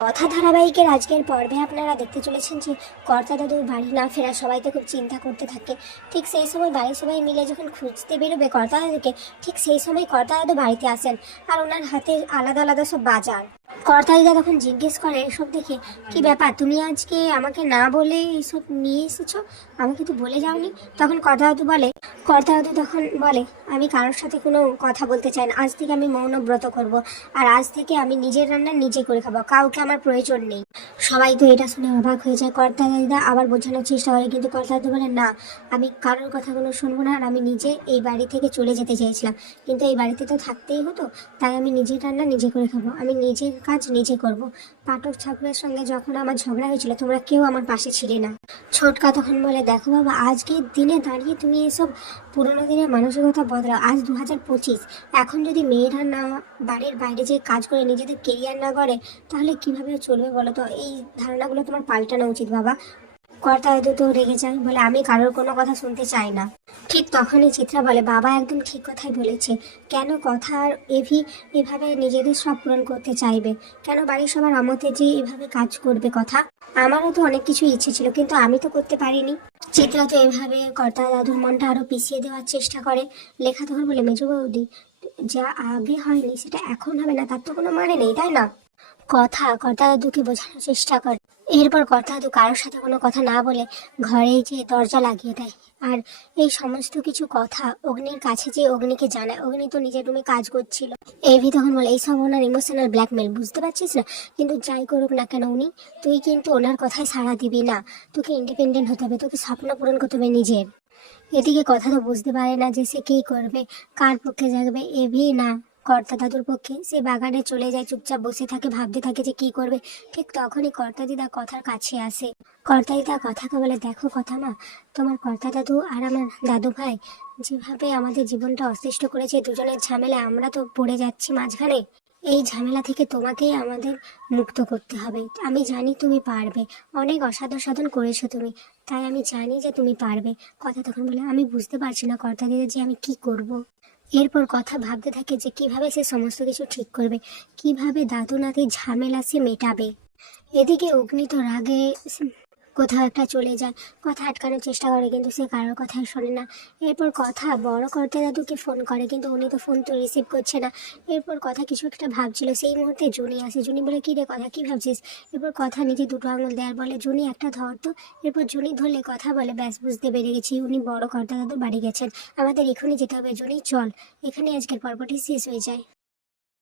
কথা ধারাবাহিকের আজকের পর্বে আপনারা দেখতে চলেছেন যে কর্তা দাদুর বাড়ি না ফেরা সবাই তো খুব চিন্তা করতে থাকে। ঠিক সেই সময় বাড়ির সবাই মিলে যখন খুঁজতে বেরোবে কর্তা দাদুকে, ঠিক সেই সময় কর্তা দাদু বাড়িতে আসেন আর ওনার হাতে আলাদা আলাদা সব বাজার। কর্তা দিদা তখন জিজ্ঞেস করে এসব দেখে, কি ব্যাপার, তুমি আজকে আমাকে না বলে এইসব নিয়ে এসেছো, আমাকে তো বলে যাওনি। তখন কর্তা দাদু তখন বলে, আমি কারোর সাথে কোনো কথা বলতে চাই না, আজ থেকে আমি মৌন ব্রত করব, আর আজ থেকে আমি নিজের রান্না নিজে করে খাবো, কাউকে আমার প্রয়োজন নেই। সবাই তো এটা শুনে অবাক হয়ে যায়। কর্তা দিদা আবার বোঝানোর চেষ্টা করে, কিন্তু কর্তা দাদু বলে, না, আমি কারোর কথাগুলো শুনবো না, আর আমি নিজে এই বাড়ি থেকে চলে যেতে চেয়েছিলাম, কিন্তু এই বাড়িতে তো থাকতেই হতো, তাই আমি নিজের রান্না নিজে করে খাবো, আমি নিজের কাজ নিজে করব। পাঠক ঠাকুরের সঙ্গে যখন আমার ঝগড়া হয়েছিল তোমরা কেউ আমার পাশে ছিলে না। ছোটকা তখন বলে, দেখো বাবা, আজকের দিনে দাঁড়িয়ে তুমি এসব পুরোনো দিনের মানসিকতা বদলাও। আজ 2025, এখন যদি মেয়েরা না বাড়ির বাইরে যে কাজ করে নিজেদের কেরিয়ার না করে তাহলে কিভাবে চলবে বলো তো? এই ধারণাগুলো তোমার পাল্টানো উচিত বাবা। কর্তা হয়তো তো রেগে যায়, বলে, আমি কারোর কোনো কথা শুনতে চাই না। ঠিক তখনই চিত্রা বলে, বাবা একদম ঠিক কথাই বলেছে। কেন কথা আর এভি এভাবে নিজেদের সব পূরণ করতে চাইবে? কেন বাড়ির সবার আমতে যে এভাবে কাজ করবে? কথা, আমারও তো অনেক কিছু ইচ্ছে ছিল, কিন্তু আমি তো করতে পারিনি। চিত্রা তো এভাবে কর্তা দাদুর মনটা আরো পিছিয়ে দেওয়ার চেষ্টা করে। লেখা তখন বলে, মেজো বৌদি, যা আগে হয়নি সেটা এখন হবে না, তার তো কোনো মানে নেই, তাই না? কর্তা দাদুকে বোঝানোর চেষ্টা করে। এরপর কর্তা দাদু কারোর সাথে কোনো কথা না বলে ঘরে যে দরজা লাগিয়ে দেয়, আর এই সমস্ত কিছু কথা অগ্নির কাছে যে অগ্নিকে জানায়। অগ্নি তো নিজের রুমে কাজ করছিল। এভি তখন বলে, এইসব ওনার ইমোশনাল ব্ল্যাকমেল, বুঝতে পারছিস না? কিন্তু যাই করুক না কেন উনি, তুই কিন্তু ওনার কথায় সাড়া দিবি না। তোকে ইন্ডিপেন্ডেন্ট হতে হবে, তোকে স্বপ্ন পূরণ করতে হবে নিজের। এদিকে কথা তো বুঝতে পারে না যে সে কী করবে, কার পক্ষে জাগবে, এভি না কর্তা দাদুর পক্ষে। সে বাগানে চলে যায়, চুপচাপ বসে থাকে, ভাবতে থাকে যে কি করবে। ঠিক তখনই কর্তা দিদা কথার কাছে আসে। কর্তা দিদা কথাকে বলে, দেখো কথা মা, তোমার কর্তা দাদু আর আমার দাদু ভাই যেভাবে আমাদের জীবনটা অতিষ্ঠ করেছে, দুজনের ঝামেলা আমরা তো পড়ে যাচ্ছি মাঝখানে। এই ঝামেলা থেকে তোমাকেই আমাদের মুক্ত করতে হবে। আমি জানি তুমি পারবে, অনেক অসাধ্য সাধন করেছো তুমি, তাই আমি জানি যে তুমি পারবে। কথা তখন বলে, আমি বুঝতে পারছি না কর্তা দিদা যে আমি কি করব। এরপর কথা ভাবতে থাকে যে কিভাবে সে সমস্ত কিছু ঠিক করবে, কিভাবে দাদু নাতির ঝামেলা সে মেটাবে। এদিকে অগ্নি তো রাগে কোথাও একটা চলে যায়, কথা আটকানোর চেষ্টা করে, কিন্তু সে কারোর কথাই শোনে না। এরপর কথা বড় কর্তা দাদুকে ফোন করে, কিন্তু উনি তো ফোন তো রিসিভ করছে না। এরপর কথা কিছু একটা ভাবছিল, সেই মুহূর্তে জুনি আসে। জুনি বলে, কি রে কথা, কি ভাবছিস? এরপর কথা নিজে দুটো আঙুল দেওয়ার বলে, জুনি একটা ধর তো। এরপর জুনি ধরলে কথা বলে, ব্যাস, বুঝতে পেরে গেছি, উনি বড় কর্তা দাদুর বাড়ি গেছেন, আমাদের এখনই যেতে হবে। জুনি চল, এখানে আজকের পর্বটি শেষ হয়ে যায়।